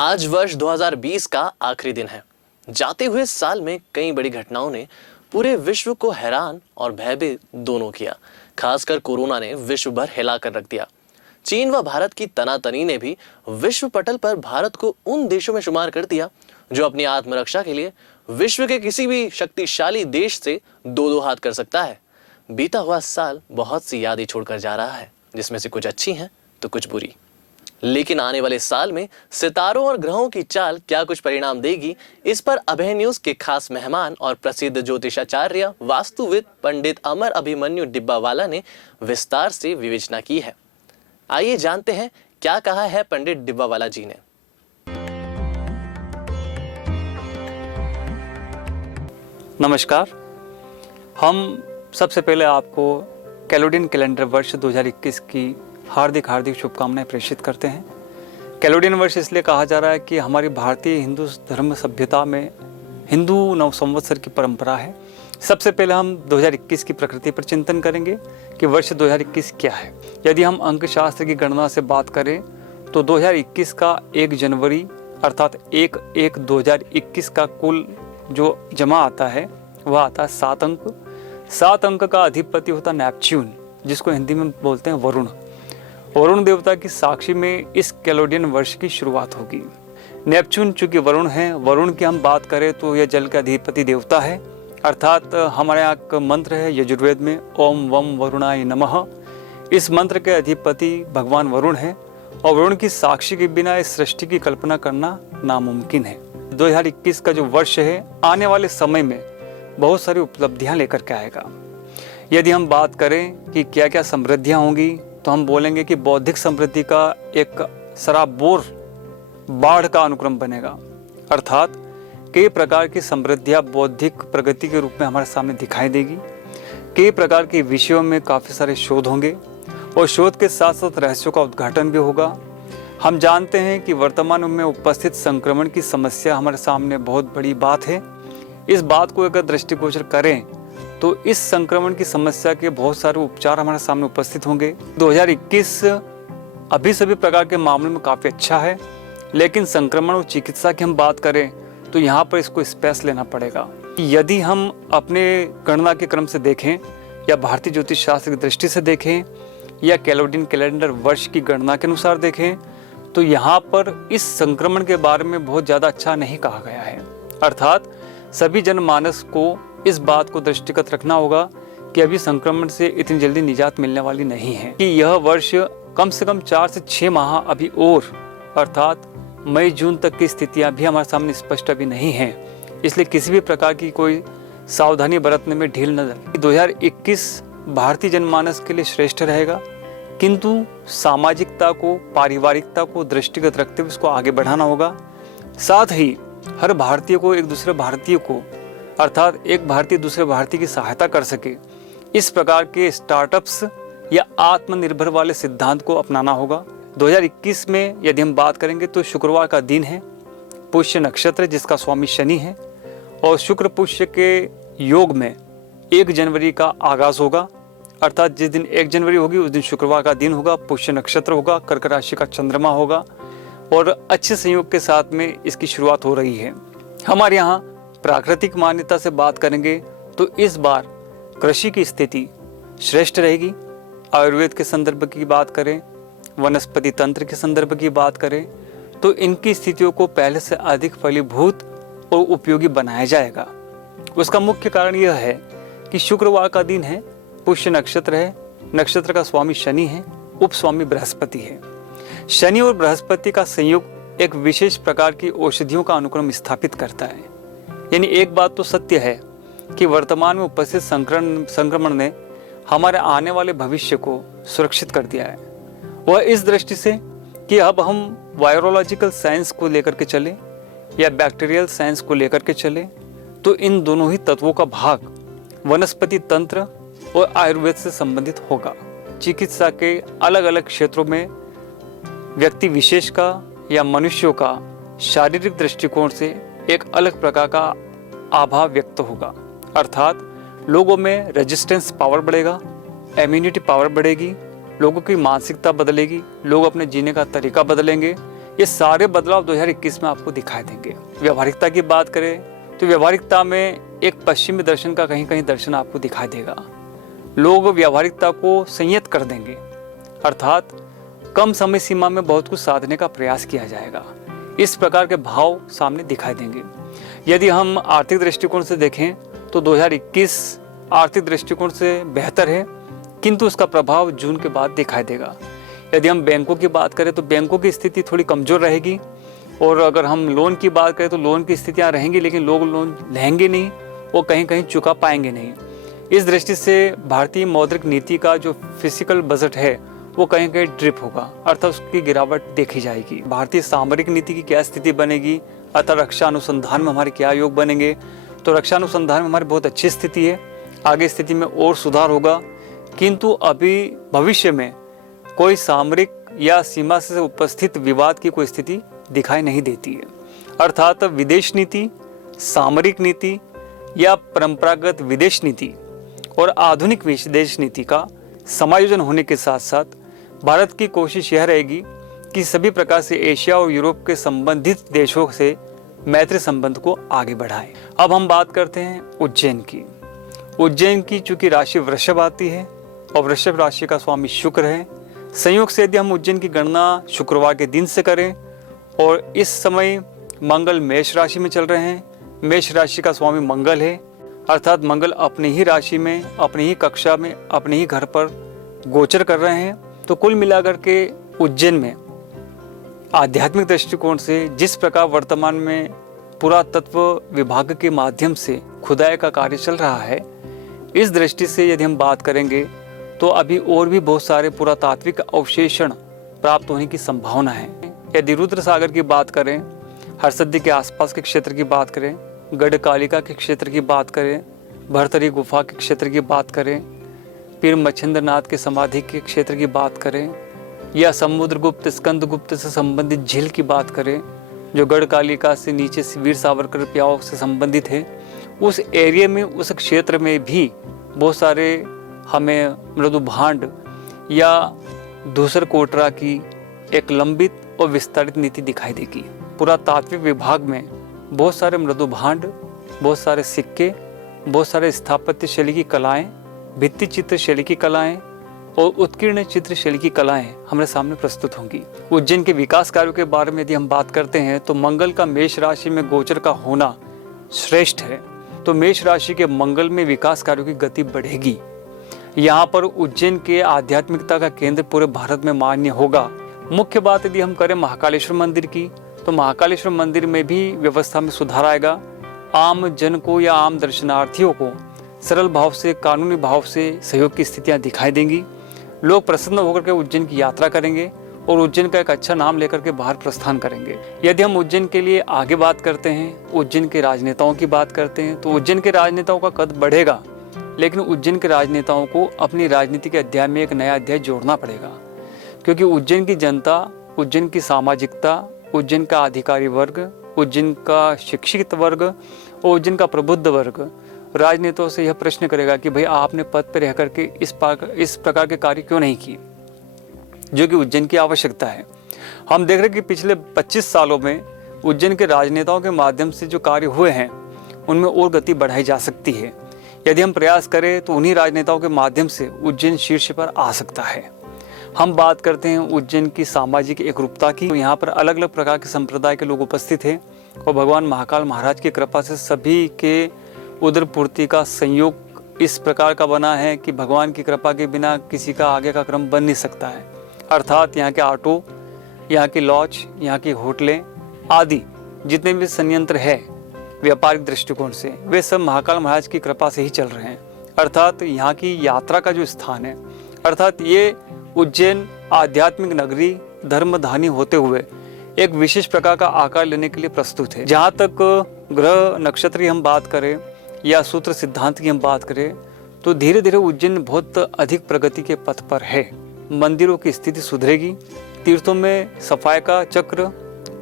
आज वर्ष 2020 का आखिरी दिन है। जाते हुए साल में कई बड़ी घटनाओं ने पूरे विश्व को हैरान और भयभीत दोनों किया। खासकर कोरोना ने विश्व भर हिला कर रख दिया। चीन व भारत की तनातनी ने भी विश्व पटल पर भारत को उन देशों में शुमार कर दिया जो अपनी आत्मरक्षा के लिए विश्व के किसी भी शक्तिशाली देश से दो हाथ कर सकता है। बीता हुआ साल बहुत सी यादें छोड़कर जा रहा है, जिसमें से कुछ अच्छी हैं तो कुछ बुरी। लेकिन आने वाले साल में सितारों और ग्रहों की चाल क्या कुछ परिणाम देगी, इस पर अभय न्यूज के खास मेहमान और प्रसिद्ध ज्योतिषाचार्य वास्तुविद पंडित अमर अभिमन्यु डिब्बावाला ने विस्तार से विवेचना की है। आइए जानते हैं क्या कहा है पंडित डिब्बावाला जी ने। नमस्कार। हम सबसे पहले आपको कैलोडियन कैलेंडर वर्ष 2021 की हार्दिक शुभकामनाएं प्रेषित करते हैं। कैलोडियन वर्ष इसलिए कहा जा रहा है कि हमारी भारतीय हिंदू धर्म सभ्यता में हिंदू नव संवत्सर की परंपरा है। सबसे पहले हम 2021 की प्रकृति पर चिंतन करेंगे कि वर्ष 2021 क्या है। यदि हम अंक शास्त्र की गणना से बात करें तो 2021 का 1 जनवरी अर्थात 1/1/2021 का कुल जो जमा आता है वह आता है 7 अंक। 7 अंक का अधिपति होता नेपच्यून, जिसको हिंदी में बोलते हैं वरुण। वरुण देवता की साक्षी में इस कैलोडियन वर्ष की शुरुआत होगी। नेपच्यून चूंकि वरुण है, वरुण की हम बात करें तो यह जल के अधिपति देवता है। अर्थात हमारे यहाँ का मंत्र है यजुर्वेद में ओम वम वरुणाय नमः। इस मंत्र के अधिपति भगवान वरुण है और वरुण की साक्षी के बिना इस सृष्टि की कल्पना करना नामुमकिन है। 2021 का जो वर्ष है आने वाले समय में बहुत सारी उपलब्धियां लेकर के आएगा। यदि हम बात करें कि क्या क्या समृद्धियां होंगी तो हम बोलेंगे कि बौद्धिक समृद्धि का एक सराबोर बाढ़ का अनुक्रम बनेगा। अर्थात कई प्रकार की समृद्धियां बौद्धिक प्रगति के रूप में हमारे सामने दिखाई देगी। कई प्रकार के विषयों में काफ़ी सारे शोध होंगे और शोध के साथ साथ रहस्यों का उद्घाटन भी होगा। हम जानते हैं कि वर्तमान में उपस्थित संक्रमण की समस्या हमारे सामने बहुत बड़ी बात है। इस बात को अगर दृष्टिगोचर करें तो इस संक्रमण की समस्या के बहुत सारे उपचार हमारे सामने उपस्थित होंगे। 2021 अभी सभी प्रकार के मामलों में काफ़ी अच्छा है, लेकिन संक्रमण और चिकित्सा की हम बात करें तो यहाँ पर इसको स्पेस लेना पड़ेगा। यदि हम अपने गणना के क्रम से देखें या भारतीय ज्योतिष शास्त्र की दृष्टि से देखें या कैलोडियन कैलेंडर वर्ष की गणना के अनुसार देखें तो यहाँ पर इस संक्रमण के बारे में बहुत ज़्यादा अच्छा नहीं कहा गया है। अर्थात सभी जनमानस को इस बात को दृष्टिगत रखना होगा कि अभी संक्रमण से इतनी जल्दी निजात मिलने वाली नहीं है, कि यह वर्ष कम से कम 4 से 6 माह अभी और अर्थात मई जून तक की स्थितियां भी हमारे सामने स्पष्ट अभी नहीं है। इसलिए किसी भी प्रकार की कोई सावधानी बरतने में ढील न लगे। 2021 भारतीय जनमानस के लिए श्रेष्ठ रहेगा, किंतु सामाजिकता को पारिवारिकता को दृष्टिगत रखते हुए इसको आगे बढ़ाना होगा। साथ ही हर भारतीय को एक दूसरे भारतीय को अर्थात एक भारतीय दूसरे भारतीय की सहायता कर सके, इस प्रकार के स्टार्टअप्स या आत्मनिर्भर वाले सिद्धांत को अपनाना होगा। 2021 में यदि हम बात करेंगे तो शुक्रवार का दिन है, पुष्य नक्षत्र जिसका स्वामी शनि है और शुक्र पुष्य के योग में 1 जनवरी का आगाज होगा। अर्थात जिस दिन 1 जनवरी होगी उस दिन शुक्रवार का दिन होगा, पुष्य नक्षत्र होगा, कर्क राशि का चंद्रमा होगा और अच्छे संयोग के साथ में इसकी शुरुआत हो रही है। हमारे यहाँ प्राकृतिक मान्यता से बात करेंगे तो इस बार कृषि की स्थिति श्रेष्ठ रहेगी। आयुर्वेद के संदर्भ की बात करें, वनस्पति तंत्र के संदर्भ की बात करें तो इनकी स्थितियों को पहले से अधिक फलीभूत और उपयोगी बनाया जाएगा। उसका मुख्य कारण यह है कि शुक्रवार का दिन है, पुष्य नक्षत्र है, नक्षत्र का स्वामी शनि है, उपस्वामी बृहस्पति है। शनि और बृहस्पति का संयोग एक विशेष प्रकार की औषधियों का अनुक्रम स्थापित करता है। यानी एक बात तो सत्य है कि वर्तमान में उपस्थित संक्रमण ने हमारे आने वाले भविष्य को सुरक्षित कर दिया है। वह इस दृष्टि से कि अब हम वायरोलॉजिकल साइंस को लेकर के चले या बैक्टीरियल साइंस को लेकर के चले तो इन दोनों ही तत्वों का भाग वनस्पति तंत्र और आयुर्वेद से संबंधित होगा। चिकित्सा के अलग अलग क्षेत्रों में व्यक्ति विशेष का या मनुष्यों का शारीरिक दृष्टिकोण से एक अलग प्रकार का अभाव व्यक्त होगा। अर्थात लोगों में रेजिस्टेंस पावर बढ़ेगा, इम्यूनिटी पावर बढ़ेगी, लोगों की मानसिकता बदलेगी, लोग अपने जीने का तरीका बदलेंगे। ये सारे बदलाव 2021 में आपको दिखाई देंगे। व्यावहारिकता की बात करें तो व्यावहारिकता में एक पश्चिमी दर्शन का कहीं कहीं दर्शन आपको दिखाई देगा। लोग व्यावहारिकता को संयत कर देंगे, अर्थात कम समय सीमा में बहुत कुछ साधने का प्रयास किया जाएगा। इस प्रकार के भाव सामने दिखाई देंगे। यदि हम आर्थिक दृष्टिकोण से देखें तो 2021 आर्थिक दृष्टिकोण से बेहतर है, किंतु उसका प्रभाव जून के बाद दिखाई देगा। यदि हम बैंकों की बात करें तो बैंकों की स्थिति थोड़ी कमजोर रहेगी, और अगर हम लोन की बात करें तो लोन की स्थितियां रहेंगी, लेकिन लोग लोन लेंगे नहीं, वो कहीं कहीं चुका पाएंगे नहीं। इस दृष्टि से भारतीय मौद्रिक नीति का जो फिजिकल बजट है वो कहीं कहीं ड्रिप होगा, अर्थात उसकी गिरावट देखी जाएगी। भारतीय सामरिक नीति की क्या स्थिति बनेगी, अतः रक्षा अनुसंधान में हमारे क्या योग बनेंगे, तो रक्षा अनुसंधान में हमारी बहुत अच्छी स्थिति है, आगे स्थिति में और सुधार होगा। किंतु अभी भविष्य में कोई सामरिक या सीमा से उपस्थित विवाद की कोई स्थिति दिखाई नहीं देती है। अर्थात विदेश नीति, सामरिक नीति या परंपरागत विदेश नीति और आधुनिक विदेश नीति का समायोजन होने के साथ साथ भारत की कोशिश यह रहेगी कि सभी प्रकार से एशिया और यूरोप के संबंधित देशों से मैत्री संबंध को आगे बढ़ाएं। अब हम बात करते हैं उज्जैन की। उज्जैन की चूंकि राशि वृषभ आती है और वृषभ राशि का स्वामी शुक्र है, संयोग से यदि हम उज्जैन की गणना शुक्रवार के दिन से करें और इस समय मंगल मेष राशि में चल रहे हैं, मेष राशि का स्वामी मंगल है, अर्थात मंगल अपनी ही राशि में, अपनी ही कक्षा में, अपने ही घर पर गोचर कर रहे हैं। तो कुल मिलाकर के उज्जैन में आध्यात्मिक दृष्टिकोण से जिस प्रकार वर्तमान में पुरातत्व विभाग के माध्यम से खुदाई का कार्य चल रहा है, इस दृष्टि से यदि हम बात करेंगे तो अभी और भी बहुत सारे पुरातात्विक अवशेषण प्राप्त होने की संभावना है। यदि रुद्र सागर की बात करें, हरसद्दी के आसपास के क्षेत्र की बात करें, गढ़कालिका के क्षेत्र की बात करें, भरतरी गुफा के क्षेत्र की बात करें, पीर मच्छिंद्रनाथ के समाधि के क्षेत्र की बात करें, या समुद्रगुप्त स्कंदगुप्त से संबंधित झील की बात करें जो गढ़कालिका से नीचे वीर सावरकर प्याओ से संबंधित है, उस एरिया में, उस क्षेत्र में भी बहुत सारे हमें मृदुभांड या धूसर कोटरा की एक लंबित और विस्तारित नीति दिखाई देगी। पुरातात्विक विभाग में बहुत सारे मृदुभांड, बहुत सारे सिक्के, बहुत सारे स्थापत्य शैली की कलाएं, भित्ति चित्र शैली की कलाएं और उत्कीर्ण चित्र शैली की कलाएं हमारे सामने प्रस्तुत होंगी। उज्जैन के विकास कार्यों के बारे में यदि हम बात करते हैं तो मंगल का मेष राशि में गोचर का होना श्रेष्ठ है। तो मेष राशि के मंगल में विकास कार्यों की गति बढ़ेगी। यहाँ पर उज्जैन के आध्यात्मिकता का केंद्र पूरे भारत में मान्य होगा। मुख्य बात यदि हम करें महाकालेश्वर मंदिर की, तो महाकालेश्वर मंदिर में भी व्यवस्था में सुधार आएगा। आम जन को या आम दर्शनार्थियों को सरल भाव से, कानूनी भाव से सहयोग की स्थितियां दिखाई देंगी। लोग प्रसन्न होकर के उज्जैन की यात्रा करेंगे और उज्जैन का एक अच्छा नाम लेकर के बाहर प्रस्थान करेंगे। यदि हम उज्जैन के लिए आगे बात करते हैं, उज्जैन के राजनेताओं की बात करते हैं, तो उज्जैन के राजनेताओं का कद बढ़ेगा, लेकिन उज्जैन के राजनेताओं को अपनी राजनीति के अध्याय में एक नया अध्याय जोड़ना पड़ेगा, क्योंकि उज्जैन की जनता, उज्जैन की सामाजिकता, उज्जैन का अधिकारी वर्ग, उज्जैन का शिक्षित वर्ग और उज्जैन का प्रबुद्ध वर्ग राजनेताओं से यह प्रश्न करेगा कि भाई आपने पद पर रह करके इस प्रकार के कार्य क्यों नहीं किए, जो कि उज्जैन की आवश्यकता है। हम देख रहे हैं कि पिछले 25 सालों में उज्जैन के राजनेताओं के माध्यम से जो कार्य हुए हैं उनमें और गति बढ़ाई जा सकती है। यदि हम प्रयास करें तो उन्हीं राजनेताओं के माध्यम से उज्जैन शीर्ष पर आ सकता है। हम बात करते हैं उज्जैन की सामाजिक एकरूपता की। तो यहाँ पर अलग अलग प्रकार के संप्रदाय के लोग उपस्थित हैं और भगवान महाकाल महाराज की कृपा से सभी के उदर पूर्ति का संयोग इस प्रकार का बना है कि भगवान की कृपा के बिना किसी का आगे का क्रम बन नहीं सकता है। अर्थात यहाँ के ऑटो, यहाँ की लॉज, यहाँ की होटलें आदि जितने भी संयंत्र है व्यापारिक दृष्टिकोण से, वे सब महाकाल महाराज की कृपा से ही चल रहे हैं। अर्थात यहाँ की यात्रा का जो स्थान है, अर्थात ये उज्जैन आध्यात्मिक नगरी धर्मधानी होते हुए एक विशेष प्रकार का आकार लेने के लिए प्रस्तुत है। जहाँ तक ग्रह नक्षत्र की हम बात करें या सूत्र सिद्धांत की हम बात करें, तो धीरे धीरे उज्जैन बहुत अधिक प्रगति के पथ पर है। मंदिरों की स्थिति सुधरेगी, तीर्थों में सफाई का चक्र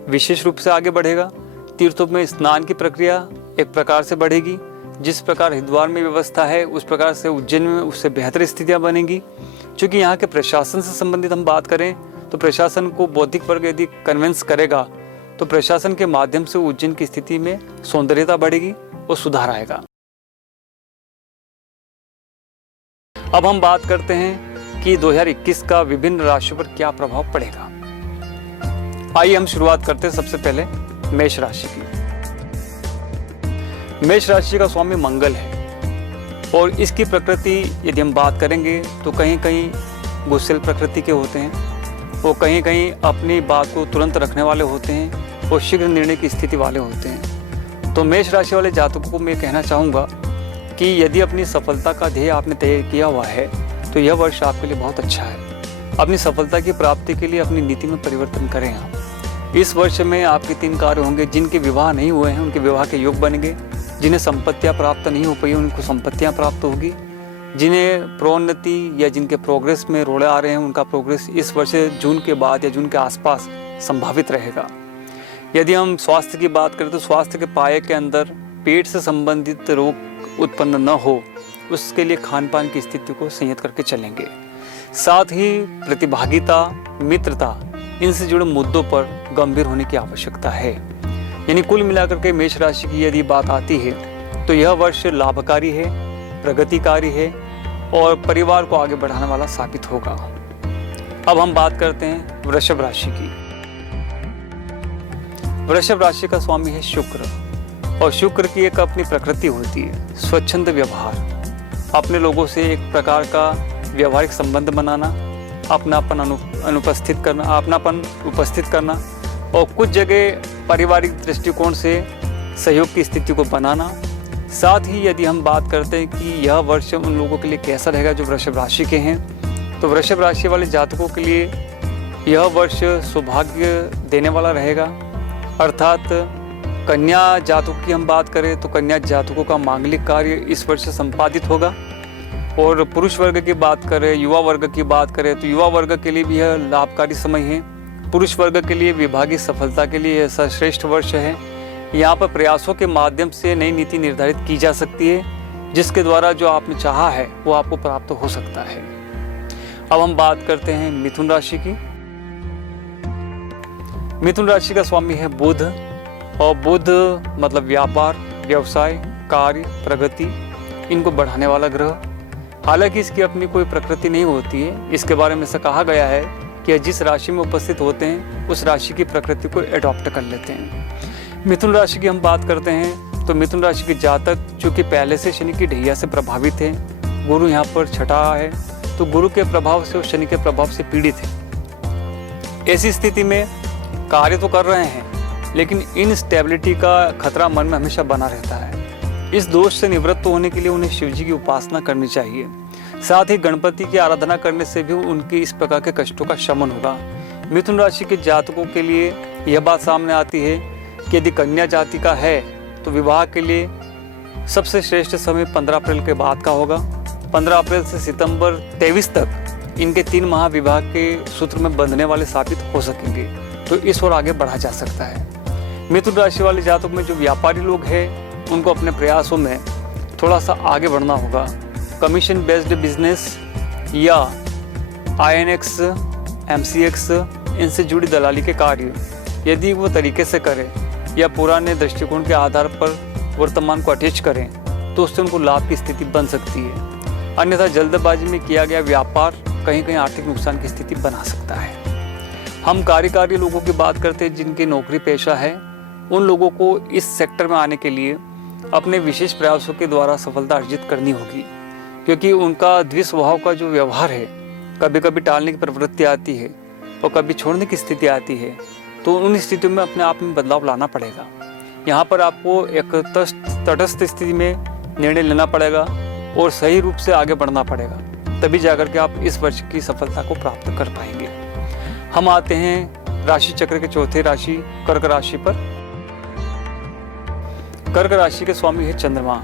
विशेष रूप से आगे बढ़ेगा, तीर्थों में स्नान की प्रक्रिया एक प्रकार से बढ़ेगी। जिस प्रकार हरिद्वार में व्यवस्था है उस प्रकार से उज्जैन में उससे बेहतर स्थितियां बनेंगी। क्योंकि यहाँ के प्रशासन से संबंधित हम बात करें तो प्रशासन को बौद्धिक वर्ग यदि कन्विंस करेगा तो प्रशासन के माध्यम से उज्जैन की स्थिति में सौंदर्यता बढ़ेगी और सुधार आएगा। अब हम बात करते हैं कि 2021 का विभिन्न राशियों पर क्या प्रभाव पड़ेगा। आइए हम शुरुआत करते हैं सबसे पहले मेष राशि की। मेष राशि का स्वामी मंगल है और इसकी प्रकृति यदि हम बात करेंगे तो कहीं कहीं गुस्सेल प्रकृति के होते हैं, वो कहीं कहीं अपनी बात को तुरंत रखने वाले होते हैं और शीघ्र निर्णय की स्थिति वाले होते हैं। तो मेष राशि वाले जातकों को मैं कहना चाहूँगा कि यदि अपनी सफलता का ध्येय आपने तय किया हुआ है तो यह वर्ष आपके लिए बहुत अच्छा है। अपनी सफलता की प्राप्ति के लिए अपनी नीति में परिवर्तन करें आप। इस वर्ष में आपके 3 कार्य होंगे। जिनके विवाह नहीं हुए हैं उनके विवाह के योग बनेंगे, जिन्हें संपत्तियां प्राप्त नहीं हो पाई उनको संपत्तियां प्राप्त होगी, जिन्हें प्रोन्नति या जिनके प्रोग्रेस में रोड़े आ रहे हैं उनका प्रोग्रेस इस वर्ष जून के बाद या जून के आसपास संभावित रहेगा। यदि हम स्वास्थ्य की बात करें तो स्वास्थ्य के पाए के अंदर पेट से संबंधित रोग उत्पन्न न हो उसके लिए खान पान की स्थिति को संयत करके चलेंगे। साथ ही प्रतिभागिता, मित्रता, इनसे जुड़े मुद्दों पर गंभीर होने की आवश्यकता है। यानी कुल मिलाकर के मेष राशि की यदि बात आती है तो यह वर्ष लाभकारी है, प्रगतिकारी है और परिवार को आगे बढ़ाने वाला साबित होगा। अब हम बात करते हैं वृषभ राशि की। वृषभ राशि का स्वामी है शुक्र और शुक्र की एक अपनी प्रकृति होती है, स्वच्छंद व्यवहार, अपने लोगों से एक प्रकार का व्यवहारिक संबंध बनाना, अपनापन उपस्थित करना और कुछ जगह पारिवारिक दृष्टिकोण से सहयोग की स्थिति को बनाना। साथ ही यदि हम बात करते हैं कि यह वर्ष उन लोगों के लिए कैसा रहेगा जो वृषभ राशि के हैं, तो वृषभ राशि वाले जातकों के लिए यह वर्ष सौभाग्य देने वाला रहेगा। अर्थात कन्या जातकों की हम बात करें तो कन्या जातकों का मांगलिक कार्य इस वर्ष संपादित होगा। और पुरुष वर्ग की बात करें, युवा वर्ग की बात करें तो युवा वर्ग के लिए भी यह लाभकारी समय है। पुरुष वर्ग के लिए विभागीय सफलता के लिए यह सर्वश्रेष्ठ वर्ष है। यहाँ पर प्रयासों के माध्यम से नई नीति निर्धारित की जा सकती है जिसके द्वारा जो आपने चाहा है वो आपको प्राप्त हो सकता है। अब हम बात करते हैं मिथुन राशि की। मिथुन राशि का स्वामी है बुध और बुध मतलब व्यापार, व्यवसाय, कार्य, प्रगति, इनको बढ़ाने वाला ग्रह। हालांकि इसकी अपनी कोई प्रकृति नहीं होती है, इसके बारे में से कहा गया है कि जिस राशि में उपस्थित होते हैं उस राशि की प्रकृति को एडॉप्ट कर लेते हैं। मिथुन राशि की हम बात करते हैं तो मिथुन राशि के जातक चूँकि पहले से शनि की ढैया से प्रभावित है, गुरु यहाँ पर छठा है तो गुरु के प्रभाव से और शनि के प्रभाव से पीड़ित है। ऐसी स्थिति में कार्य तो कर रहे हैं लेकिन इनस्टेबिलिटी का खतरा मन में हमेशा बना रहता है। इस दोष से निवृत्त होने के लिए उन्हें शिव जी की उपासना करनी चाहिए। साथ ही गणपति की आराधना करने से भी उनकी इस प्रकार के कष्टों का शमन होगा। मिथुन राशि के जातकों के लिए यह बात सामने आती है कि यदि कन्या जाति का है तो विवाह के लिए सबसे श्रेष्ठ समय 15 अप्रैल के बाद का होगा। 15 अप्रैल से सितंबर 23 तक इनके 3 माह विवाह के सूत्र में बंधने वाले साबित हो सकेंगे, तो इस ओर आगे बढ़ा जा सकता है। मिथुन राशि वाले जातकों में जो व्यापारी लोग हैं उनको अपने प्रयासों में थोड़ा सा आगे बढ़ना होगा। कमीशन बेस्ड बिजनेस या INX, MCX इनसे जुड़ी दलाली के कार्य यदि वो तरीके से करें या पुराने दृष्टिकोण के आधार पर वर्तमान को अटैच करें तो उससे उनको लाभ की स्थिति बन सकती है। अन्यथा जल्दबाजी में किया गया व्यापार कहीं कहीं आर्थिक नुकसान की स्थिति बना सकता है। हम कार्यकारी लोगों की बात करते हैं जिनकी नौकरी पेशा है, उन लोगों को इस सेक्टर में आने के लिए अपने विशेष प्रयासों के द्वारा सफलता अर्जित करनी होगी, क्योंकि उनका द्विस्वभाव का जो व्यवहार है, कभी कभी टालने की प्रवृत्ति आती है और कभी छोड़ने की स्थिति आती है, तो उन स्थितियों में अपने आप में बदलाव लाना पड़ेगा। यहाँ पर आपको एक तटस्थ स्थिति में निर्णय लेना पड़ेगा और सही रूप से आगे बढ़ना पड़ेगा, तभी जाकर के आप इस वर्ष की सफलता को प्राप्त कर पाएंगे। हम आते हैं राशि चक्र के चौथे राशि कर्क राशि पर। कर्क राशि के स्वामी है चंद्रमा।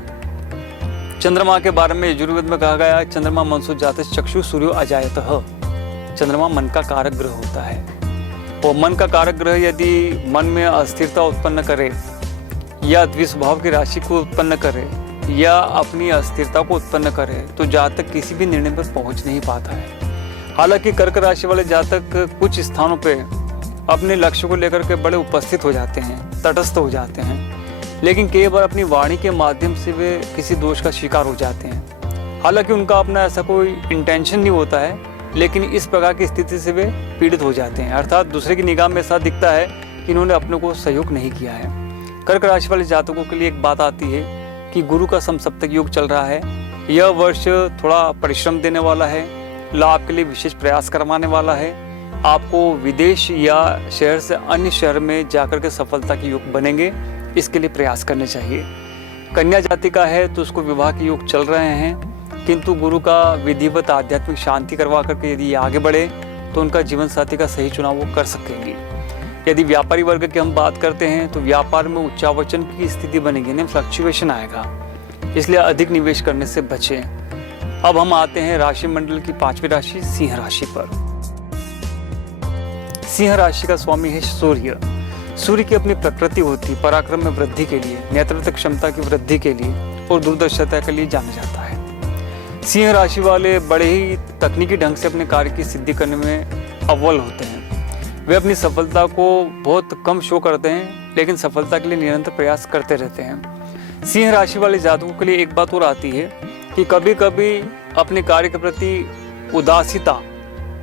चंद्रमा के बारे में यजुर्वेद में कहा गया है, चंद्रमा मनसो जातः चक्षु सूर्यो अजायतः। चंद्रमा मन का कारक ग्रह होता है और मन का कारक ग्रह यदि मन में अस्थिरता उत्पन्न करे या द्विस्वभाव की राशि को उत्पन्न करे या अपनी अस्थिरता को उत्पन्न करे तो जातक किसी भी निर्णय पर पहुंच नहीं पाता है। हालांकि कर्क राशि वाले जातक कुछ स्थानों पे अपने लक्ष्य को लेकर के बड़े उपस्थित हो जाते हैं, तटस्थ हो जाते हैं, लेकिन कई बार अपनी वाणी के माध्यम से वे किसी दोष का शिकार हो जाते हैं। हालांकि उनका अपना ऐसा कोई इंटेंशन नहीं होता है, लेकिन इस प्रकार की स्थिति से वे पीड़ित हो जाते हैं, अर्थात दूसरे की निगाह में ऐसा दिखता है कि इन्होंने अपने को सहयोग नहीं किया है। कर्क राशि वाले जातकों के लिए एक बात आती है कि गुरु का समसप्तक योग चल रहा है। यह वर्ष थोड़ा परिश्रम देने वाला है, लाभ के लिए विशेष प्रयास करवाने वाला है। आपको विदेश या शहर से अन्य शहर में जाकर के सफलता के योग बनेंगे, इसके लिए प्रयास करने चाहिए। कन्या जाति का है तो उसको विवाह के योग चल रहे हैं, किंतु गुरु का विधिवत आध्यात्मिक शांति करवा करके यदि ये आगे बढ़े तो उनका जीवन साथी का सही चुनाव वो कर सकेंगे। यदि व्यापारी वर्ग की हम बात करते हैं तो व्यापार में उच्चावचन की स्थिति बनेगी, यानी फ्लक्चुएशन आएगा, इसलिए अधिक निवेश करने से बचें। अब हम आते हैं राशि मंडल की 5वीं राशि सिंह राशि पर। सिंह राशि का स्वामी है सूर्य। सूर्य की अपनी प्रकृति होती पराक्रम में वृद्धि के लिए, नेतृत्व क्षमता की वृद्धि के लिए और दूरदर्शिता के लिए जाना जाता है। सिंह राशि वाले बड़े ही तकनीकी ढंग से अपने कार्य की सिद्धि करने में अव्वल होते हैं। वे अपनी सफलता को बहुत कम शो करते हैं, लेकिन सफलता के लिए निरंतर प्रयास करते रहते हैं। सिंह राशि वाले जातकों के लिए एक बात और आती है कि कभी कभी अपने कार्य के प्रति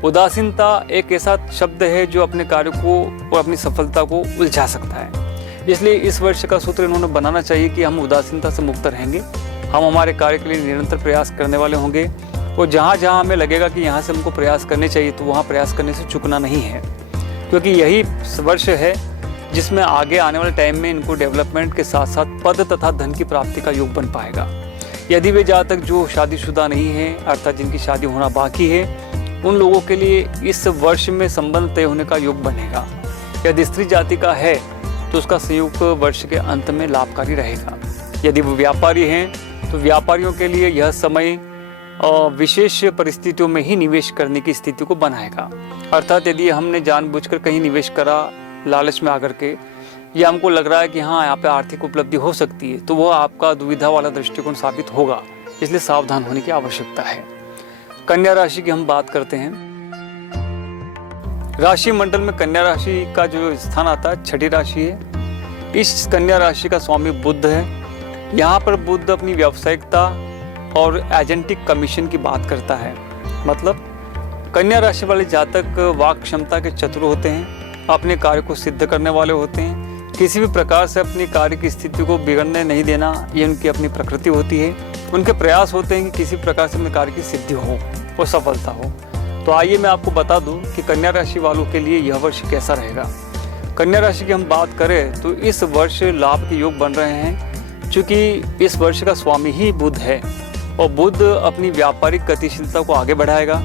उदासीनता एक ऐसा शब्द है जो अपने कार्य को और अपनी सफलता को उलझा सकता है। इसलिए इस वर्ष का सूत्र इन्होंने बनाना चाहिए कि हम उदासीनता से मुक्त रहेंगे, हम हमारे कार्य के लिए निरंतर प्रयास करने वाले होंगे और जहाँ जहाँ हमें लगेगा कि यहाँ से हमको प्रयास करने चाहिए तो वहाँ प्रयास करने से चूकना नहीं है, क्योंकि यही वर्ष है जिसमें आगे आने वाले टाइम में इनको डेवलपमेंट के साथ साथ पद तथा धन की प्राप्ति का योग बन पाएगा। यदि वे जातक जो शादीशुदा नहीं है, अर्थात जिनकी शादी होना बाकी है, उन लोगों के लिए इस वर्ष में संबंध तय होने का योग बनेगा। यदि स्त्री जाति का है तो उसका संयोग वर्ष के अंत में लाभकारी रहेगा। यदि वो व्यापारी हैं तो व्यापारियों के लिए यह समय विशेष परिस्थितियों में ही निवेश करने की स्थिति को बनाएगा। अर्थात यदि हमने जानबूझकर कहीं निवेश करा लालच में आकर के, या हमको लग रहा है कि हाँ यहाँ पे आर्थिक उपलब्धि हो सकती है, तो वह आपका दुविधा वाला दृष्टिकोण साबित होगा, इसलिए सावधान होने की आवश्यकता है। कन्या राशि की हम बात करते हैं। राशि मंडल में कन्या राशि का जो स्थान आता है 6ठी राशि है। इस कन्या राशि का स्वामी बुध है। यहाँ पर बुध अपनी व्यावसायिकता और एजेंटिक कमीशन की बात करता है। मतलब कन्या राशि वाले जातक वाक क्षमता के चतुर होते हैं, अपने कार्य को सिद्ध करने वाले होते हैं, किसी भी प्रकार से अपनी कार्य की स्थिति को बिगड़ने नहीं देना, ये उनकी अपनी प्रकृति होती है। उनके प्रयास होते हैं कि किसी प्रकार से अपने कार्य की सिद्धि हो और सफलता हो। तो आइए मैं आपको बता दूं कि कन्या राशि वालों के लिए यह वर्ष कैसा रहेगा। कन्या राशि की हम बात करें तो इस वर्ष लाभ के योग बन रहे हैं, क्योंकि इस वर्ष का स्वामी ही बुध है और बुध अपनी व्यापारिक गतिशीलता को आगे बढ़ाएगा।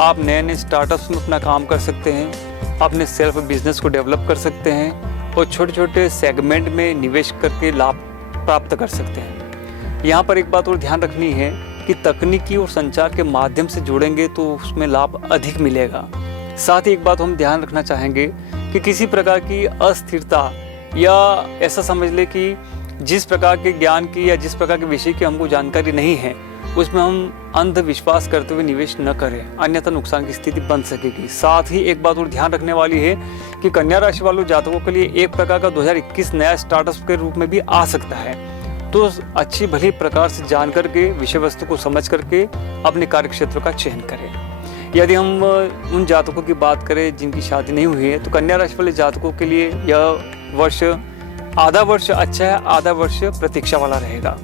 आप नए नए स्टार्टअप्स में अपना काम कर सकते हैं, अपने सेल्फ बिजनेस को डेवलप कर सकते हैं और छोटे छोटे सेगमेंट में निवेश करके लाभ प्राप्त कर सकते हैं। यहाँ पर एक बात और ध्यान रखनी है कि तकनीकी और संचार के माध्यम से जुड़ेंगे तो उसमें लाभ अधिक मिलेगा। साथ ही एक बात हम ध्यान रखना चाहेंगे कि किसी प्रकार की अस्थिरता या ऐसा समझ ले कि जिस प्रकार के ज्ञान की या जिस प्रकार के विषय की हमको जानकारी नहीं है उसमें हम अंधविश्वास करते हुए निवेश न करें, अन्यथा नुकसान की स्थिति बन सकेगी। साथ ही एक बात और ध्यान रखने वाली है कि कन्या राशि वालों जातकों के लिए एक प्रकार का 2021 नया स्टार्टअप के रूप में भी आ सकता है। तो अच्छी भली प्रकार से जान करके विषय वस्तु को समझ करके अपने कार्य क्षेत्र का चयन करें। यदि हम उन जातकों की बात करें जिनकी शादी नहीं हुई है तो कन्या राशि वाले जातकों के लिए यह वर्ष आधा वर्ष अच्छा है, आधा वर्ष प्रतीक्षा वाला रहेगा।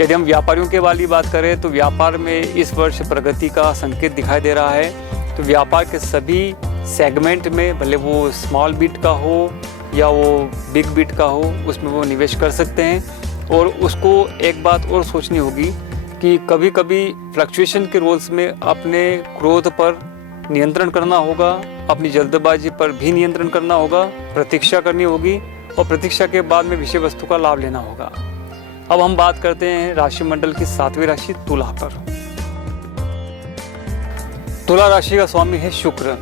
यदि हम व्यापारियों के वाली बात करें तो व्यापार में इस वर्ष प्रगति का संकेत दिखाई दे रहा है। तो व्यापार के सभी सेगमेंट में, भले वो स्मॉल बिट का हो या वो बिग बिट का हो, उसमें वो निवेश कर सकते हैं। और उसको एक बात और सोचनी होगी कि कभी कभी फ्लक्चुएशन के रोल्स में अपने क्रोध पर नियंत्रण करना होगा, अपनी जल्दबाजी पर भी नियंत्रण करना होगा, प्रतीक्षा करनी होगी और प्रतीक्षा के बाद में विषय वस्तु का लाभ लेना होगा। अब हम बात करते हैं राशि मंडल की 7वीं राशि तुला पर। तुला राशि का स्वामी है शुक्र।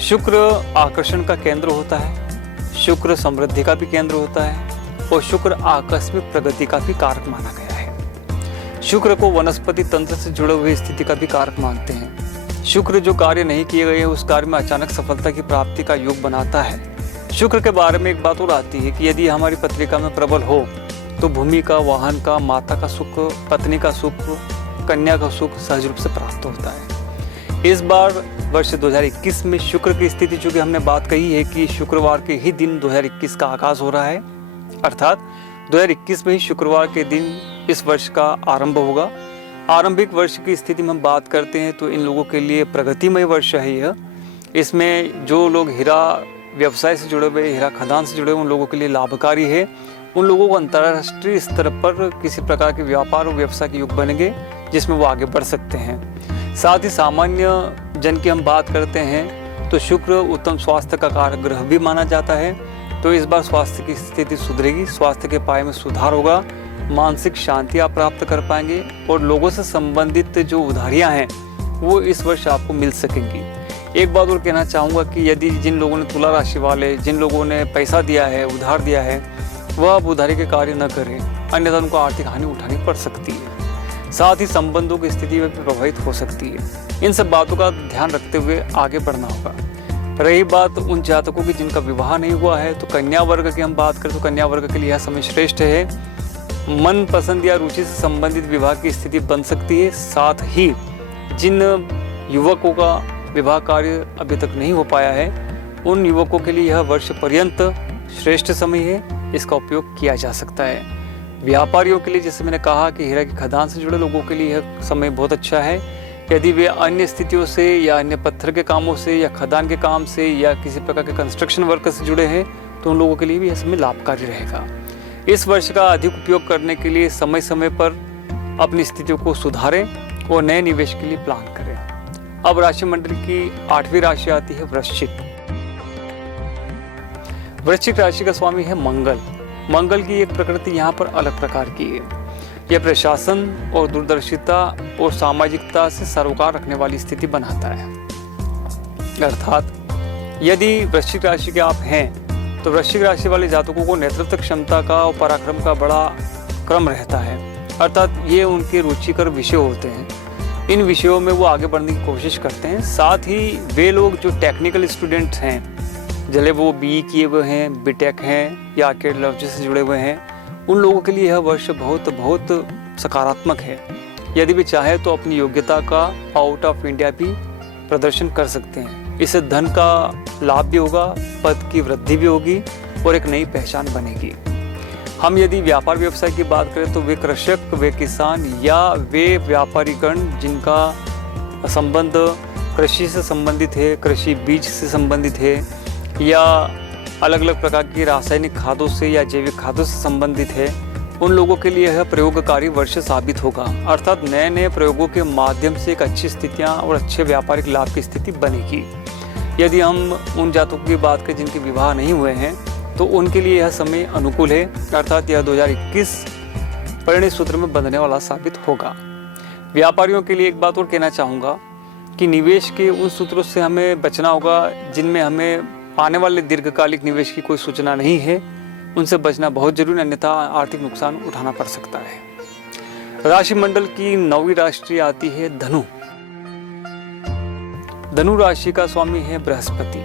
शुक्र आकर्षण का केंद्र होता है, शुक्र समृद्धि का भी केंद्र होता है और शुक्र आकस्मिक प्रगति का भी कारक माना गया है। शुक्र को वनस्पति तंत्र से जुड़े हुए स्थिति का भी कारक मानते हैं। शुक्र जो कार्य नहीं किए गए उस कार्य में अचानक सफलता की प्राप्ति का योग बनाता है। शुक्र के बारे में एक बात और आती है कि यदि हमारी पत्रिका में प्रबल हो तो भूमि का, वाहन का, माता का सुख, पत्नी का सुख, कन्या का सुख सहज रूप से प्राप्त होता है। इस बार वर्ष 2021 में शुक्र की स्थिति, चूंकि हमने बात कही है कि शुक्रवार के ही दिन 2021 का आगाज हो रहा है, अर्थात 2021 में ही शुक्रवार के दिन इस वर्ष का आरंभ होगा। आरंभिक वर्ष की स्थिति में हम बात करते हैं तो इन लोगों के लिए प्रगतिमय वर्ष है यह। इसमें जो लोग हीरा व्यवसाय से जुड़े हुए, हीरा खदान से जुड़े हुए, उन लोगों के लिए लाभकारी है। उन लोगों को अंतर्राष्ट्रीय स्तर पर किसी प्रकार के व्यापार और व्यवसाय के योग बनेंगे जिसमें वो आगे बढ़ सकते हैं। साथ ही सामान्य जन की हम बात करते हैं तो शुक्र उत्तम स्वास्थ्य का कारक ग्रह भी माना जाता है। तो इस बार स्वास्थ्य की स्थिति सुधरेगी, स्वास्थ्य के पाए में सुधार होगा, मानसिक शांति आप प्राप्त कर पाएंगे और लोगों से संबंधित जो उधारियां हैं वो इस वर्ष आपको मिल सकेंगी। एक बात और कहना चाहूँगा कि यदि जिन लोगों ने, तुला राशि वाले जिन लोगों ने पैसा दिया है, उधार दिया है, वह अब उधारी के कार्य न करें, अन्यथा उनको आर्थिक हानि उठानी पड़ सकती है। साथ ही संबंधों की स्थिति भी प्रभावित हो सकती है। इन सब बातों का ध्यान रखते हुए आगे बढ़ना होगा। रही बात उन जातकों की जिनका विवाह नहीं हुआ है तो कन्या वर्ग की हम बात करें तो कन्या वर्ग के लिए यह समय श्रेष्ठ है। मन पसंद या रुचि से संबंधित विवाह की स्थिति बन सकती है। साथ ही जिन युवकों का विवाह कार्य अभी तक नहीं हो पाया है उन युवकों के लिए यह वर्ष पर्यंत श्रेष्ठ समय है, इसका उपयोग किया जा सकता है। व्यापारियों के लिए, जैसे मैंने कहा कि हीरा की खदान से जुड़े लोगों के लिए यह समय बहुत अच्छा है। यदि वे अन्य स्थितियों से या अन्य पत्थर के कामों से या खदान के काम से या किसी प्रकार के कंस्ट्रक्शन वर्क से जुड़े हैं तो उन लोगों के लिए भी यह समय लाभकारी रहेगा। इस वर्ष का अधिक उपयोग करने के लिए समय समय पर अपनी स्थितियों को सुधारें और नए निवेश के लिए प्लान करें। अब राशि मंडल की 8वीं राशि आती है वृश्चिक। वृश्चिक राशि का स्वामी है मंगल। मंगल की एक प्रकृति यहाँ पर अलग प्रकार की है। यह प्रशासन और दूरदर्शिता और सामाजिकता से सरोकार रखने वाली स्थिति बनाता है। अर्थात यदि वृश्चिक राशि के आप हैं तो वृश्चिक राशि वाले जातकों को नेतृत्व क्षमता का और पराक्रम का बड़ा क्रम रहता है। अर्थात ये उनके रुचिकर विषय होते हैं। इन विषयों में वो आगे बढ़ने की कोशिश करते हैं। साथ ही वे लोग जो टेक्निकल स्टूडेंट्स हैं, भले वो BE किए हुए हैं, BTech हैं या आर्कियोलॉजी से जुड़े हुए हैं, उन लोगों के लिए यह वर्ष बहुत सकारात्मक है। यदि वे चाहे तो अपनी योग्यता का आउट ऑफ इंडिया भी प्रदर्शन कर सकते हैं। इससे धन का लाभ भी होगा, पद की वृद्धि भी होगी और एक नई पहचान बनेगी। हम यदि व्यापार व्यवसाय की बात करें तो वे कृषक, वे किसान या वे व्यापारीगण जिनका संबंध कृषि से संबंधित है, कृषि बीज से संबंधित है या अलग अलग प्रकार की रासायनिक खादों से या जैविक खादों से संबंधित है, उन लोगों के लिए यह प्रयोगकारी वर्ष साबित होगा। अर्थात नए नए प्रयोगों के माध्यम से एक अच्छी स्थितियाँ और अच्छे व्यापारिक लाभ की स्थिति बनेगी। यदि हम उन जातकों की बात करें जिनके विवाह नहीं हुए हैं तो उनके लिए यह समय अनुकूल है। अर्थात यह 2021 परिणय सूत्र में बंधने वाला साबित होगा। व्यापारियों के लिए एक बात और कहना चाहूँगा कि निवेश के उन सूत्रों से हमें बचना होगा जिनमें हमें आने वाले दीर्घकालिक निवेश की कोई सूचना नहीं है। उनसे बचना बहुत जरूरी, अन्यथा आर्थिक नुकसान उठाना पड़ सकता है। राशि मंडल की 9वीं राशि आती है धनु। धनु राशि का स्वामी है बृहस्पति।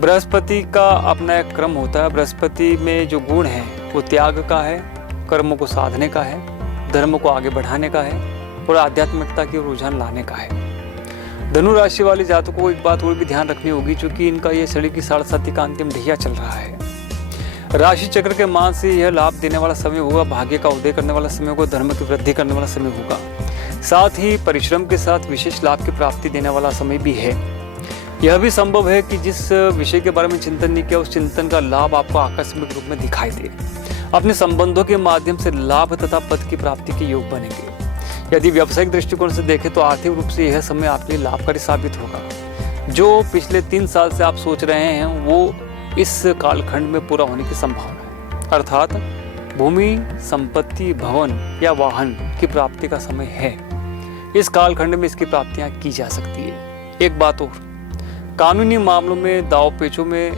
बृहस्पति का अपना एक क्रम होता है। बृहस्पति में जो गुण है वो त्याग का है, कर्मों को साधने का है, धर्म को आगे बढ़ाने का है और आध्यात्मिकता की रुझान लाने का है। धनु राशि वाले जातकों को एक बात और भी ध्यान रखनी होगी, क्योंकि इनका ये शनि की 7.5 का अंतिम ढैया चल रहा है। राशि चक्र के मान से यह लाभ देने वाला समय होगा, भाग्य का उदय करने वाला समय होगा, धर्म की वृद्धि करने वाला समय होगा। साथ ही परिश्रम के साथ विशेष लाभ की प्राप्ति देने वाला समय भी है। यह भी संभव है कि जिस विषय के बारे में चिंतन नहीं किया उस चिंतन का लाभ आपको आकस्मिक रूप में दिखाई दे। अपने संबंधों के माध्यम से लाभ तथा पद की प्राप्ति के योग बनेंगे। यदि व्यावसायिक दृष्टिकोण से देखें तो आर्थिक रूप से यह समय आपके लिए लाभकारी साबित होगा। जो पिछले 3 साल से आप सोच रहे हैं वो इस कालखंड में पूरा होने की संभावना है। अर्थात भूमि, संपत्ति, भवन या वाहन की प्राप्ति का समय है। इस कालखंड में इसकी प्राप्तियां की जा सकती है। एक बात और, कानूनी मामलों में दाव पेचों में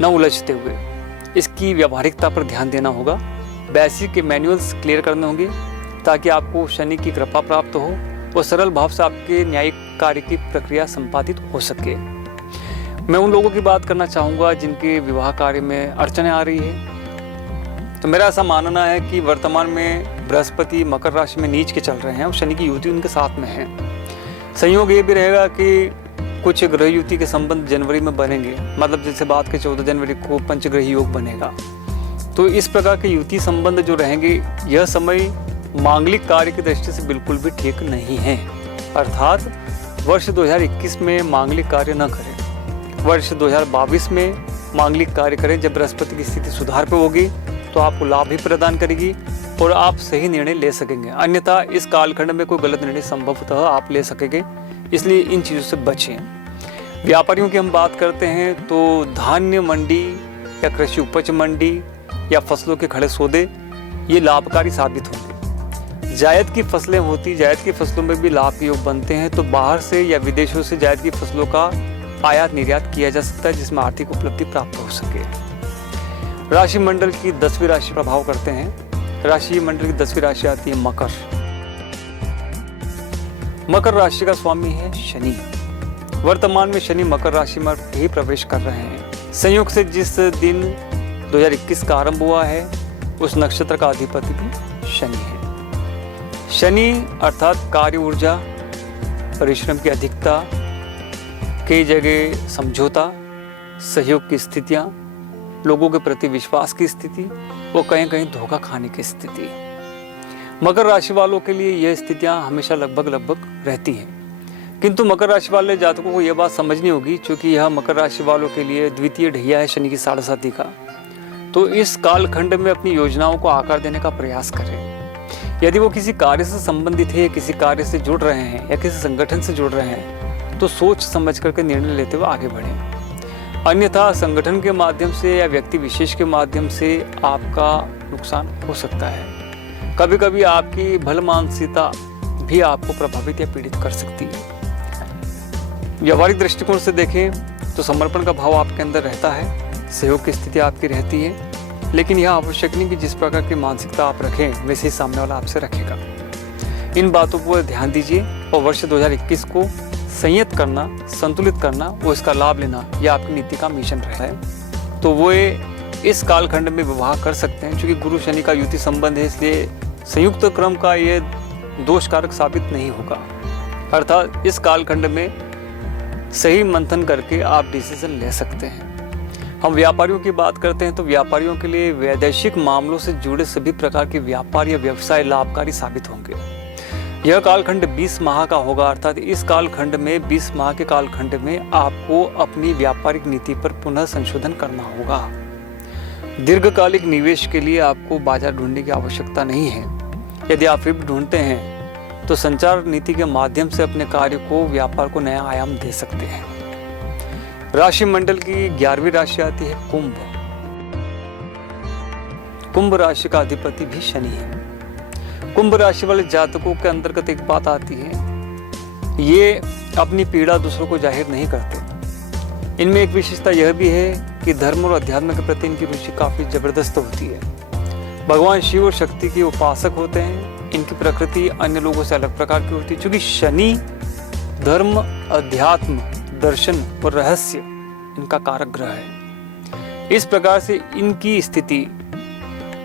न उलझते हुए इसकी व्यावहारिकता पर ध्यान देना होगा। बेसिक के मैनुअल्स क्लियर करने होंगे ताकि आपको शनि की कृपा प्राप्त हो वो सरल भाव से आपके न्यायिक कार्य की प्रक्रिया संपादित हो सके। मैं उन लोगों की बात करना चाहूँगा जिनके विवाह कार्य में अड़चनें आ रही है। तो मेरा ऐसा मानना है कि वर्तमान में बृहस्पति मकर राशि में नीच के चल रहे हैं और शनि की युति उनके साथ में है। संयोग ये भी रहेगा कि कुछ ग्रह युति के संबंध जनवरी में बनेंगे, मतलब जैसे बात के 14 जनवरी को पंचग्रही योग बनेगा। तो इस प्रकार के युति संबंध जो रहेंगे, यह समय मांगलिक कार्य की दृष्टि से बिल्कुल भी ठीक नहीं है। अर्थात वर्ष 2021 में मांगलिक कार्य न करें, वर्ष 2022 में मांगलिक कार्य करें। जब बृहस्पति की स्थिति सुधार पे होगी तो आपको लाभ भी प्रदान करेगी और आप सही निर्णय ले सकेंगे। अन्यथा इस कालखंड में कोई गलत निर्णय संभवतः आप ले सकेंगे, इसलिए इन चीज़ों से बचें। व्यापारियों की हम बात करते हैं तो धान्य मंडी या कृषि उपज मंडी या फसलों के खड़े सौदे ये लाभकारी साबित होंगे। जायद की फसलें होती, जायद की फसलों में भी लाभ के योग बनते हैं, तो बाहर से या विदेशों से जायद की फसलों का आयात निर्यात किया जा सकता है, जिसमें आर्थिक उपलब्धि प्राप्त हो सके। राशि मंडल की 10वीं राशि प्रभाव करते हैं। राशि मंडल की 10वीं राशि आती है मकर। मकर राशि का स्वामी है शनि। वर्तमान में शनि मकर राशि में ही प्रवेश कर रहे हैं। संयोग से जिस दिन 2021 का आरंभ हुआ है उस नक्षत्र का अधिपति भी शनि है। शनि अर्थात कार्य ऊर्जा, परिश्रम की अधिकता, कई जगह समझौता, सहयोग की स्थितियां, लोगों के प्रति विश्वास की स्थिति और कहीं कहीं धोखा खाने की स्थिति। मकर राशि वालों के लिए यह स्थितियां हमेशा लगभग रहती हैं, किंतु मकर राशि वाले जातकों को यह बात समझनी होगी, क्योंकि यह मकर राशि वालों के लिए द्वितीय ढैया है शनि की साढ़ेसाती का। तो इस कालखंड में अपनी योजनाओं को आकार देने का प्रयास करें। यदि वो किसी कार्य से संबंधित है, किसी कार्य से जुड़ रहे हैं या किसी संगठन से जुड़ रहे हैं, तो सोच समझ करके निर्णय लेते हुए आगे बढ़ें। अन्यथा संगठन के माध्यम से या व्यक्ति विशेष के माध्यम से आपका नुकसान हो सकता है। कभी कभी आपकी भलमानसिकता भी आपको प्रभावित या पीड़ित कर सकती है। व्यावहारिक दृष्टिकोण से देखें तो समर्पण का भाव आपके अंदर रहता है, सहयोग की स्थिति आपकी रहती है, लेकिन यह आवश्यक नहीं कि जिस प्रकार की मानसिकता आप रखें वैसे ही सामने वाला आपसे रखेगा। इन बातों पर ध्यान दीजिए और वर्ष 2021 को संयत करना, संतुलित करना और इसका लाभ लेना, यह आपकी नीति का मिशन रहता है। तो वो इस कालखंड में विवाह कर सकते हैं, क्योंकि गुरु शनि का युति संबंध है, इसलिए संयुक्त क्रम का ये दोषकारक साबित नहीं होगा। अर्थात इस कालखंड में सही मंथन करके आप डिसीजन ले सकते हैं। हम व्यापारियों की बात करते हैं तो व्यापारियों के लिए वैदेशिक मामलों से जुड़े सभी प्रकार के व्यापार या व्यवसाय लाभकारी साबित होंगे। यह कालखंड 20 माह का होगा, अर्थात इस कालखंड में 20 माह के कालखंड में आपको अपनी व्यापारिक नीति पर पुनः संशोधन करना होगा। दीर्घकालिक निवेश के लिए आपको बाजार ढूंढने की आवश्यकता नहीं है। यदि आप फिर ढूंढते हैं तो संचार नीति के माध्यम से अपने कार्य को, व्यापार को नया आयाम दे सकते हैं। राशि मंडल की 11वीं राशि आती है कुंभ। कुंभ राशि का अधिपति भी शनि है। कुंभ राशि वाले जातकों के अंतर्गत एक बात आती है, ये अपनी पीड़ा दूसरों को जाहिर नहीं करते। इनमें एक विशेषता यह भी है कि धर्म और अध्यात्म के प्रति इनकी रुचि काफी जबरदस्त होती है। भगवान शिव और शक्ति के उपासक होते हैं। इनकी प्रकृति अन्य लोगों से अलग प्रकार की होती है, क्योंकि शनि धर्म, अध्यात्म, दर्शन और रहस्य इनका कारक ग्रह है। इस प्रकार से इनकी स्थिति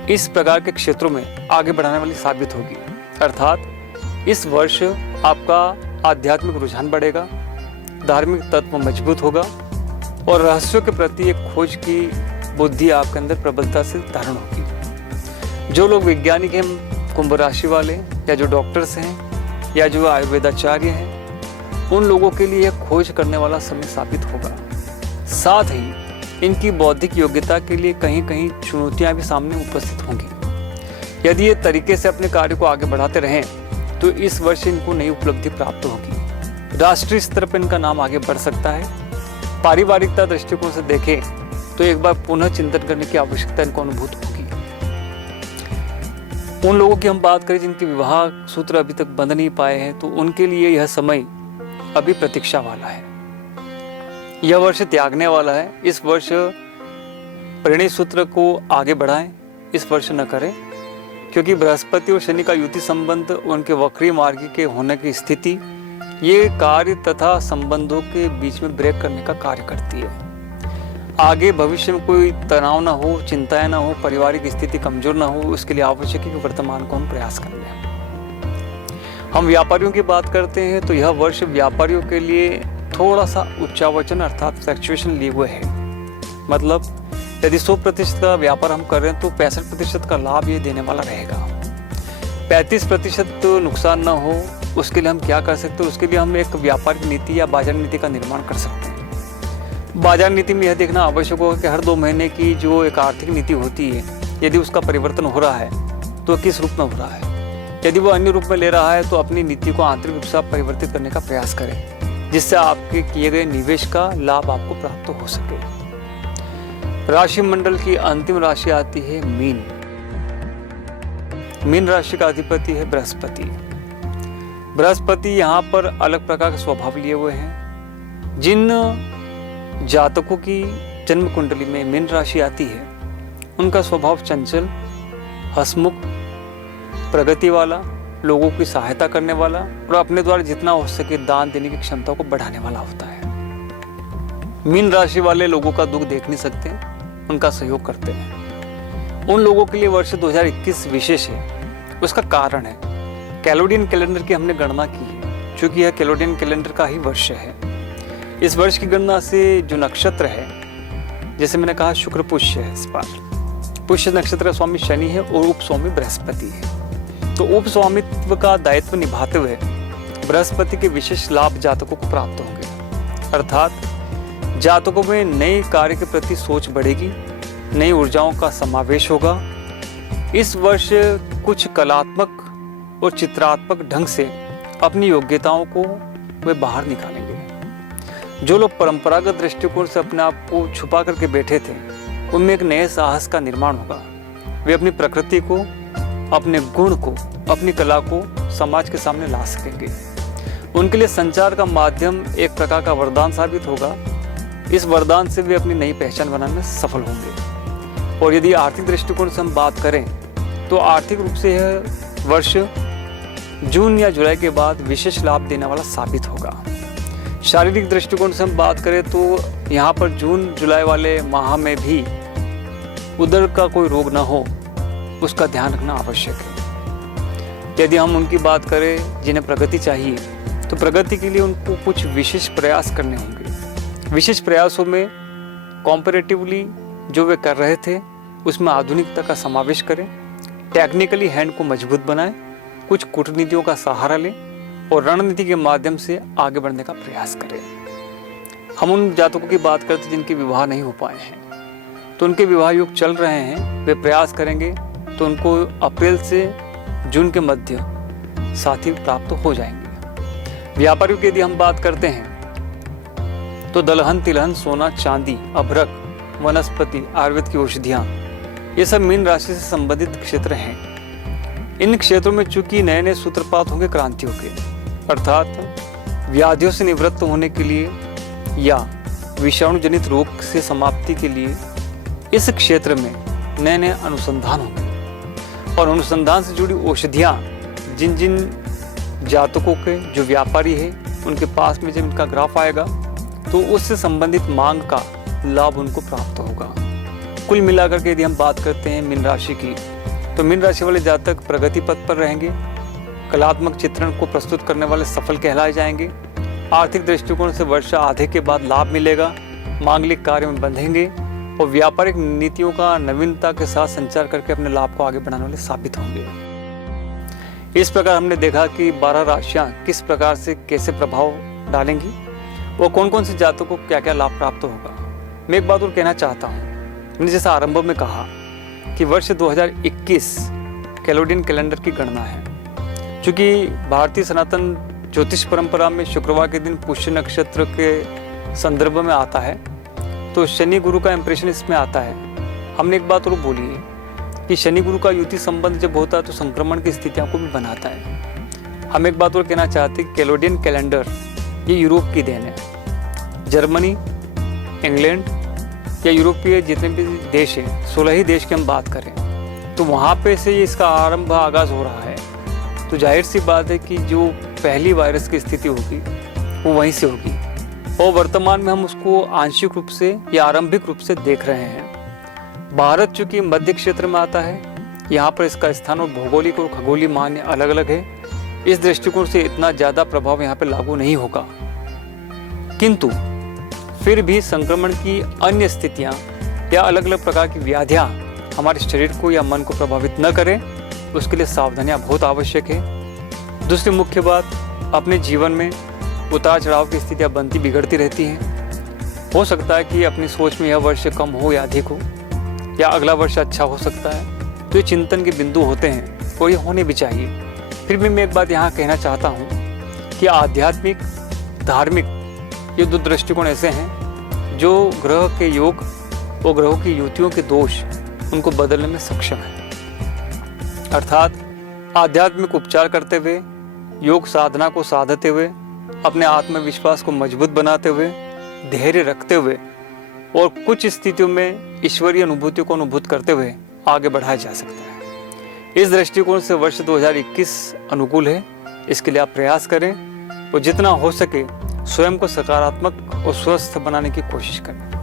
इस प्रकार के क्षेत्रों में आगे बढ़ाने वाली साबित होगी। अर्थात इस वर्ष आपका आध्यात्मिक रुझान बढ़ेगा, धार्मिक तत्व मजबूत होगा और रहस्यों के प्रति एक खोज की बुद्धि आपके अंदर प्रबलता से धारण होगी। जो लोग वैज्ञानिक हैं, कुंभ राशि वाले, या जो डॉक्टर्स हैं या जो आयुर्वेदाचार्य हैं, उन लोगों के लिए खोज करने वाला समय साबित होगा। साथ ही इनकी बौद्धिक योग्यता के लिए कहीं कहीं चुनौतियां भी सामने उपस्थित होंगी। यदि ये तरीके से अपने कार्य को आगे बढ़ाते रहें तो इस वर्ष इनको नई उपलब्धि प्राप्त होगी। राष्ट्रीय स्तर पर इनका नाम आगे बढ़ सकता है। पारिवारिकता दृष्टिकोण से देखें तो एक बार पुनः चिंतन करने की आवश्यकता इनको अनुभूत होगी। उन लोगों की हम बात करें जिनके विवाह सूत्र अभी तक बंध नहीं पाए हैं, तो उनके लिए यह समय अभी प्रतीक्षा वाला है। यह वर्ष त्यागने वाला है। इस वर्ष परिणय सूत्र को आगे बढ़ाएं, इस वर्ष न करें। क्योंकि बृहस्पति और शनि का युति संबंध, उनके वक्री मार्गी के होने की स्थिति, ये कार्य तथा संबंधों के बीच में ब्रेक करने का कार्य करती है। आगे भविष्य में कोई तनाव ना हो, चिंताएं ना हो, पारिवारिक स्थिति कमजोर ना हो, उसके लिए आवश्यक है कि वर्तमान को हम प्रयास कर लें। हम व्यापारियों की बात करते हैं तो यह वर्ष व्यापारियों के लिए थोड़ा सा उच्चावचन अर्थात फ्लक्चुएशन लिए हुए है। मतलब यदि 100% का व्यापार हम कर रहे हैं तो 65% का लाभ ये देने वाला रहेगा। 35% तो नुकसान ना हो, उसके लिए हम क्या कर सकते हैं? उसके लिए हम एक व्यापारिक नीति या बाजार नीति का निर्माण कर सकते हैं। बाजार नीति में यह देखना आवश्यक होगा कि हर 2 महीने की जो एक आर्थिक नीति होती है, यदि उसका परिवर्तन हो रहा है तो किस रूप में हो रहा है। यदि वो अन्य रूप में ले रहा है तो अपनी नीति को आंतरिक रूप से आप परिवर्तित करने का प्रयास करें, जिससे आपके किए गए निवेश का लाभ आपको प्राप्त हो सके। राशि मंडल की अंतिम राशि आती है मीन। मीन राशि का अधिपति है बृहस्पति। बृहस्पति यहाँ पर अलग प्रकार का स्वभाव लिए हुए हैं। जिन जातकों की जन्म कुंडली में मीन राशि आती है, उनका स्वभाव चंचल, हंसमुख, प्रगति वाला, लोगों की सहायता करने वाला और अपने द्वारा जितना हो सके दान देने की क्षमता को बढ़ाने वाला होता है। मीन राशि वाले लोगों का दुख देख नहीं सकते, उनका सहयोग करते हैं। उन लोगों के लिए वर्ष 2021 विशेष है। उसका कारण है कैलोडियन कैलेंडर की हमने गणना की है, क्योंकि यह कैलोडियन कैलेंडर का ही वर्ष है। इस वर्ष की गणना से जो नक्षत्र है, जैसे मैंने कहा शुक्र पुष्य है, इस बार पुष्य नक्षत्र का स्वामी शनि है और उप स्वामी बृहस्पति है। तो उप स्वामित्व का दायित्व निभाते हुए बृहस्पति के विशेष लाभ जातकों को प्राप्त होंगे। अर्थात जातकों में नए कार्य के प्रति सोच बढ़ेगी, नई ऊर्जाओं का समावेश होगा। इस वर्ष कुछ कलात्मक और चित्रात्मक ढंग से अपनी योग्यताओं को वे बाहर निकालेंगे। जो लोग परंपरागत दृष्टिकोण से अपने आप को छुपा करके बैठे थे, उनमें एक नए साहस का निर्माण होगा। वे अपनी प्रकृति को, अपने गुण को, अपनी कला को समाज के सामने ला सकेंगे। उनके लिए संचार का माध्यम एक प्रकार का वरदान साबित होगा। इस वरदान से वे अपनी नई पहचान बनाने में सफल होंगे। और यदि आर्थिक दृष्टिकोण से हम बात करें तो आर्थिक रूप से यह वर्ष जून या जुलाई के बाद विशेष लाभ देने वाला साबित होगा। शारीरिक दृष्टिकोण से हम बात करें तो यहाँ पर जून जुलाई वाले माह में भी उदर का कोई रोग ना हो, उसका ध्यान रखना आवश्यक है। यदि हम उनकी बात करें जिन्हें प्रगति चाहिए, तो प्रगति के लिए उनको कुछ विशेष प्रयास करने होंगे। विशेष प्रयासों में कॉम्पैरेटिवली जो वे कर रहे थे उसमें आधुनिकता का समावेश करें, टेक्निकली हैंड को मजबूत बनाएं, कुछ कूटनीतियों का सहारा लें और रणनीति के माध्यम से आगे बढ़ने का प्रयास करें। हम उन जातकों की बात करते हैं जिनके विवाह नहीं हो पाए हैं, तो उनके विवाह योग चल रहे हैं, वे प्रयास करेंगे तो उनको अप्रैल से जून के मध्य साथी प्राप्त हो जाएंगे। व्यापारियों की यदि हम बात करते हैं तो दलहन, तिलहन, सोना, चांदी, अभ्रक, वनस्पति, आयुर्वेद की औषधियाँ, ये सब मीन राशि से संबंधित क्षेत्र हैं। इन क्षेत्रों में चूंकि नए नए सूत्रपात होंगे क्रांतियों के, अर्थात व्याधियों से निवृत्त होने के लिए या विषाणु जनित रोग से समाप्ति के लिए इस क्षेत्र में नए नए अनुसंधान होंगे। और अनुसंधान से जुड़ी औषधियाँ जिन जिन जातकों के जो व्यापारी है उनके पास में जब इनका ग्राफ आएगा तो उससे संबंधित मांग का लाभ उनको प्राप्त होगा। कुल मिलाकर के यदि हम बात करते हैं मीन राशि की, तो मीन राशि वाले जातक प्रगति पथ पर रहेंगे, कलात्मक चित्रण को प्रस्तुत करने वाले सफल कहलाए जाएंगे। आर्थिक दृष्टिकोण से वर्ष आधे के बाद लाभ मिलेगा, मांगलिक कार्य में बंधेंगे और व्यापारिक नीतियों का नवीनता के साथ संचार करके अपने लाभ को आगे बढ़ाने वाले साबित होंगे। इस प्रकार हमने देखा कि 12 राशियां किस प्रकार से कैसे प्रभाव डालेंगी और कौन कौन से जातकों को क्या क्या लाभ प्राप्त होगा। मैं एक बात और कहना चाहता हूँ, मैंने जैसा आरंभ में कहा कि वर्ष 2021 कैलोडियन कैलेंडर की गणना है। चूँकि भारतीय सनातन ज्योतिष परंपरा में शुक्रवार के दिन पुष्य नक्षत्र के संदर्भ में आता है, तो शनि गुरु का इंप्रेशन इसमें आता है। हमने एक बात और बोली है कि शनि गुरु का युति संबंध जब होता है तो संक्रमण की स्थितियों को भी बनाता है। हम एक बात और कहना चाहते हैं, कैलोडियन कैलेंडर ये यूरोप की देन है। जर्मनी, इंग्लैंड या यूरोपीय जितने भी देश हैं, 16 ही देश की हम बात करें तो वहाँ पे से ये इसका आगाज़ हो रहा है। तो जाहिर सी बात है कि जो पहली वायरस की स्थिति होगी वो वहीं से होगी, और वर्तमान में हम उसको आंशिक रूप से या आरंभिक रूप से देख रहे हैं। भारत चूँकि मध्य क्षेत्र में आता है, यहाँ पर इसका स्थान और भौगोलिक और खगोलीय मान्य अलग अलग है, इस दृष्टिकोण से इतना ज़्यादा प्रभाव यहाँ पर लागू नहीं होगा। किंतु फिर भी संक्रमण की अन्य स्थितियाँ या अलग अलग प्रकार की व्याधियाँ हमारे शरीर को या मन को प्रभावित न करें, उसके लिए सावधानियाँ बहुत आवश्यक है। दूसरी मुख्य बात, अपने जीवन में उतार चढ़ाव की स्थितियाँ बनती बिगड़ती रहती हैं। हो सकता है कि अपनी सोच में यह वर्ष कम हो या अधिक हो, या अगला वर्ष अच्छा हो सकता है। तो ये चिंतन के बिंदु होते हैं और ये होने भी चाहिए। फिर भी मैं एक बात यहाँ कहना चाहता हूँ कि आध्यात्मिक, धार्मिक ये दो दृष्टिकोण ऐसे हैं जो ग्रह के योग और ग्रहों की युतियों के दोष उनको बदलने में सक्षम है। अर्थात आध्यात्मिक उपचार करते हुए, योग साधना को साधते हुए, अपने आत्मविश्वास को मजबूत बनाते हुए, धैर्य रखते हुए और कुछ स्थितियों में ईश्वरीय अनुभूति को अनुभूत करते हुए आगे बढ़ाया जा सकता है। इस दृष्टिकोण से वर्ष 2021 अनुकूल है। इसके लिए आप प्रयास करें और जितना हो सके स्वयं को सकारात्मक और स्वस्थ बनाने की कोशिश करें।